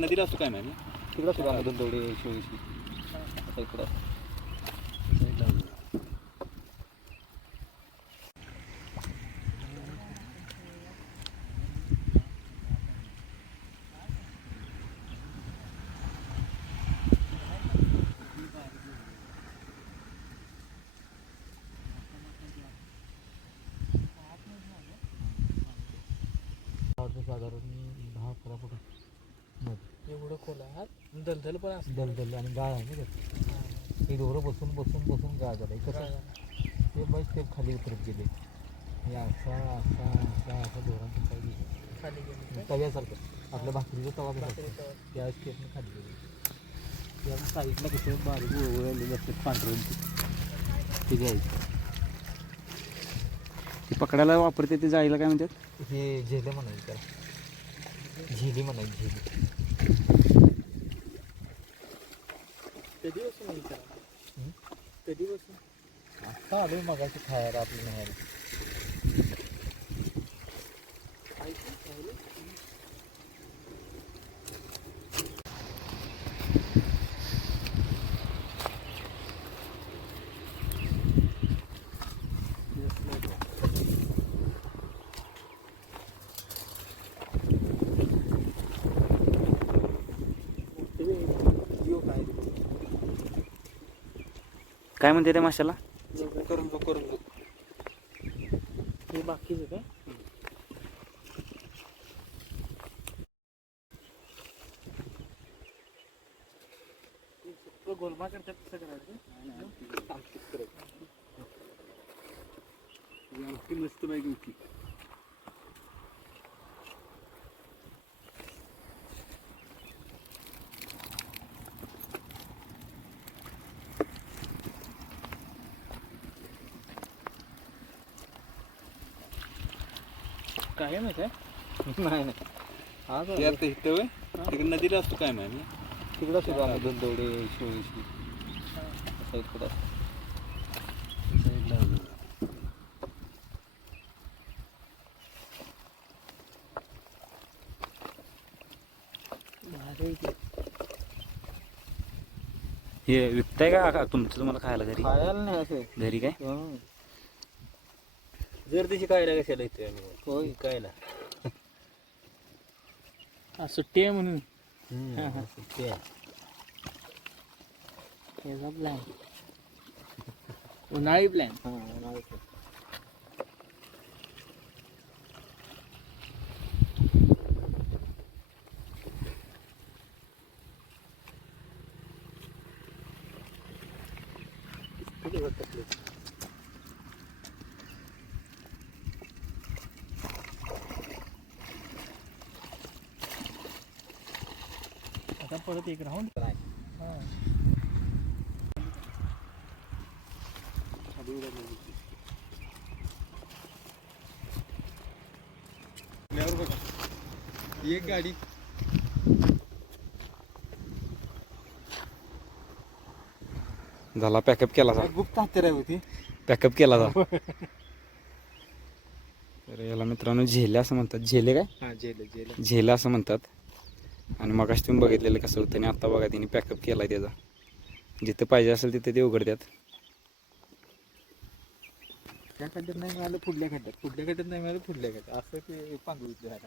तिकडे नदीला असतो काय मॅम तिकडं सुद्धा मधून तेवढे चोवीस आता इकडं. साधारण दहा अकरा फुट. खोल आहे दलदल पण असतं. दलदल आणि गाळ आहे ना त्यात. हे दोरं बसून बसून बसून गाळ झालं कसं? ते बाई स्टेप खाली उतरत गेले. हे असा असा असा असा धोरण खाली खाली गेली तव्यासारखं. आपल्या भाकरीचा तवा कसा असतो, काय त्या स्टेपने खाली गेले. त्या साईडला कसं बारीक उळवलेले असतात पांढऱ्यांची. ते घ्यायचं. ती पकडायला वापरते ते जाळीला काय म्हणतात? हे झेले म्हणायचे त्याला. झेली म्हणायची झेली. कधी बसून नाही करा हं? कधी बसून आता आलो मगाशी खायला आपली नाही काय म्हणते त्या माशाला? करून बघ करून बघ हे बाकीचं काय? गोलमा करतात कसं करायचं? मस्त पैकी काय माहिती आहे? नाही नाही. हा ते आता इथं होय? तिकडे नदीला असतो काय मॅम तिकडं सुद्धा इकडं भारी आहे ते. हे विकताय का का तुमचं तुम्हाला खायला घरी? खायला नाही असे. घरी काय? त्याची काय कशाला येतोय आम्ही होय. कायला? हा, सुट्टी आहे म्हणून. हं, सुट्टी आहे. प्लॅन उन्हाळी प्लॅन हं. किती वाजता आपले? आता परत एक राऊंड. एक गाडी झाला पॅकअप केला जा. गुप्त हत्यार होती पॅकअप केला जा. तर याला मित्रांनो झेले असं म्हणतात. झेले काय? हा जेल जेल झेला असं म्हणतात. आणि मग तुम्ही बघितलेलं कसं होतं आणि आता बघा त्यांनी पॅकअप केला त्याचा. जिथं पाहिजे असेल तिथे ते उघडतात. त्या खड्ड्यात नाही मिळालं पुढल्या खड्ड्यात. पुढल्या खड्ड्यात नाही मिळालं पुढल्या खड्ड्यात. असं ते पांघरून झालं.